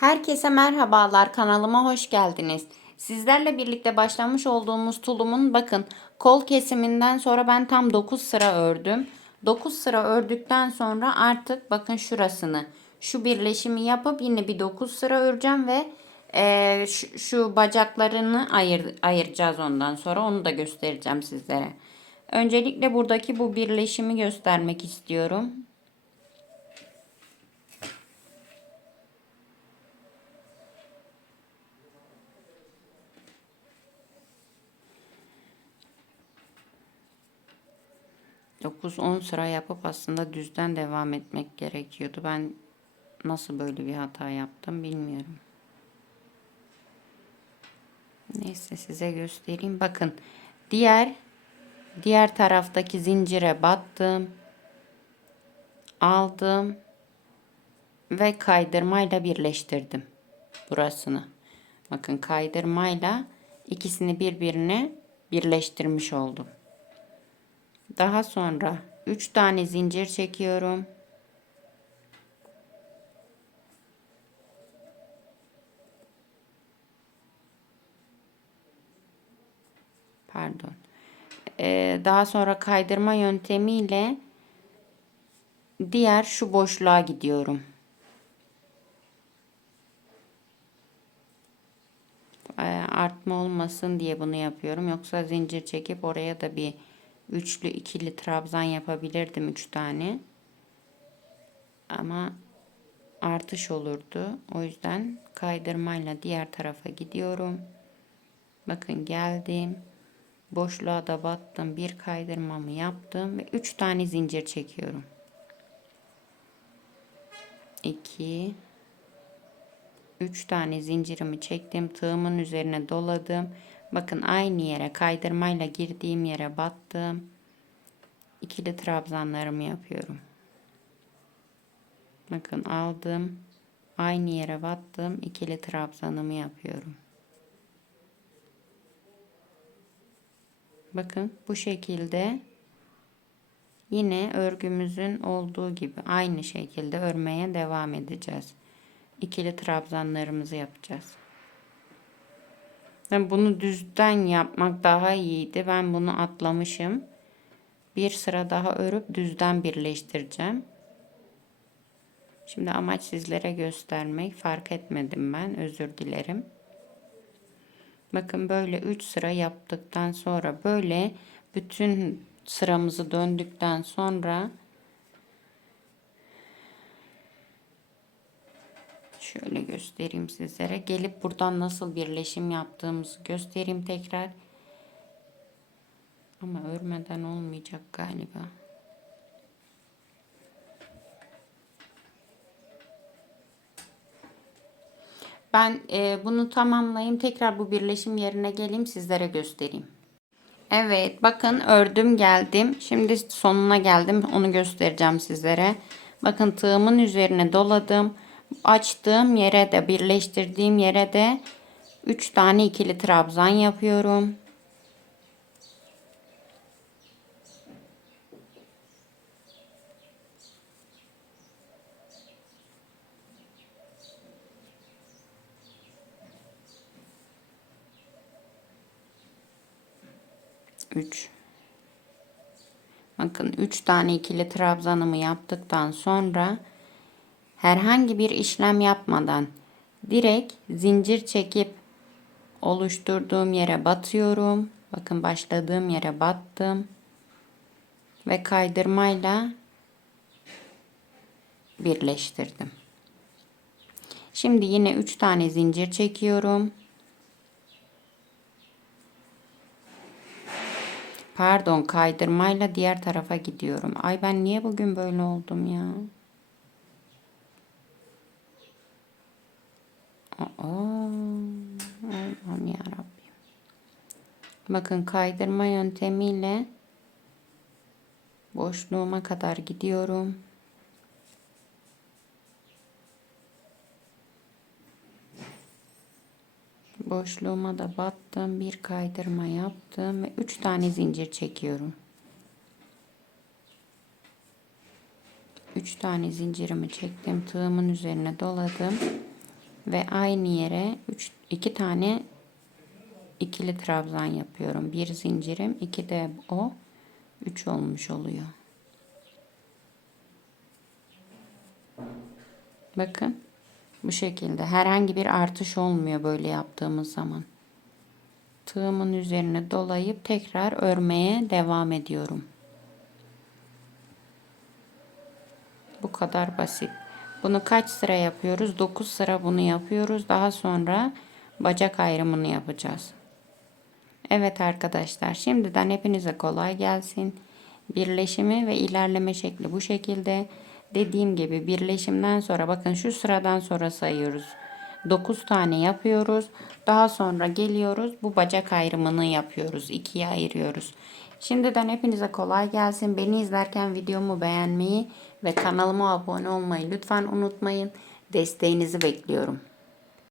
Herkese merhabalar kanalıma hoş geldiniz. Sizlerle birlikte başlamış olduğumuz tulumun bakın kol kesiminden sonra ben tam 9 sıra ördüm. 9 sıra ördükten sonra artık bakın şurasını şu birleşimi yapıp yine bir 9 sıra öreceğim ve eee, şu, şu bacaklarını ayır, ayıracağız ondan sonra onu da göstereceğim sizlere. Öncelikle buradaki bu birleşimi göstermek istiyorum. Dokuz on sıra yapıp aslında düzden devam etmek gerekiyordu. Ben nasıl böyle bir hata yaptım bilmiyorum. Neyse size göstereyim. Bakın diğer diğer taraftaki zincire battım. Aldım ve kaydırmayla birleştirdim burasını. Bakın kaydırmayla ikisini birbirine birleştirmiş oldum. Daha sonra 3 tane zincir çekiyorum. Pardon. Ee, daha sonra kaydırma yöntemiyle diğer şu boşluğa gidiyorum. Ee, artma olmasın diye bunu yapıyorum. Yoksa zincir çekip oraya da bir üçlü ikili trabzan yapabilirdim üç tane. Ama artış olurdu. O yüzden kaydırmayla diğer tarafa gidiyorum. Bakın geldim. Boşluğa da battım. Bir kaydırmamı yaptım ve üç tane zincir çekiyorum. 2 3 tane zincirimi çektim. Tığımın üzerine doladım. Bakın aynı yere kaydırmayla girdiğim yere battım. İkili trabzanlarımı yapıyorum. Bakın aldım. Aynı yere battım. ikili trabzanımı yapıyorum. Bakın bu şekilde yine örgümüzün olduğu gibi aynı şekilde örmeye devam edeceğiz. İkili trabzanlarımızı yapacağız. Ben bunu düzden yapmak daha iyiydi. Ben bunu atlamışım. Bir sıra daha örüp düzden birleştireceğim. Şimdi amaç sizlere göstermek. Fark etmedim ben. Özür dilerim. Bakın böyle 3 sıra yaptıktan sonra böyle bütün sıramızı döndükten sonra şöyle göstereyim sizlere. Gelip buradan nasıl birleşim yaptığımızı göstereyim tekrar. Ama örmeden olmayacak galiba. Ben e, bunu tamamlayayım. Tekrar bu birleşim yerine geleyim sizlere göstereyim. Evet bakın ördüm geldim. Şimdi sonuna geldim. Onu göstereceğim sizlere. Bakın tığımın üzerine doladım. Açtığım yere de birleştirdiğim yere de 3 tane ikili trabzan yapıyorum. Üç. Bakın 3 tane ikili trabzanımı yaptıktan sonra herhangi bir işlem yapmadan direkt zincir çekip oluşturduğum yere batıyorum. Bakın başladığım yere battım. Ve kaydırmayla birleştirdim. Şimdi yine 3 tane zincir çekiyorum. Pardon kaydırmayla diğer tarafa gidiyorum. Ay ben niye bugün böyle oldum ya? Bakın kaydırma yöntemiyle boşluğuma kadar gidiyorum. Boşluğuma da battım. Bir kaydırma yaptım ve üç tane zincir çekiyorum. Üç tane zincirimi çektim. Tığımın üzerine doladım. Ve aynı yere 3 2 tane ikili trabzan yapıyorum. Bir zincirim, iki de o. 3 olmuş oluyor. Bakın. Bu şekilde herhangi bir artış olmuyor böyle yaptığımız zaman. Tığımın üzerine dolayıp tekrar örmeye devam ediyorum. Bu kadar basit. Bunu kaç sıra yapıyoruz? 9 sıra bunu yapıyoruz. Daha sonra bacak ayrımını yapacağız. Evet arkadaşlar şimdiden hepinize kolay gelsin. Birleşimi ve ilerleme şekli bu şekilde. Dediğim gibi birleşimden sonra bakın şu sıradan sonra sayıyoruz. 9 tane yapıyoruz. Daha sonra geliyoruz bu bacak ayrımını yapıyoruz. ikiye ayırıyoruz. Şimdiden hepinize kolay gelsin. Beni izlerken videomu beğenmeyi ve kanalıma abone olmayı lütfen unutmayın. Desteğinizi bekliyorum.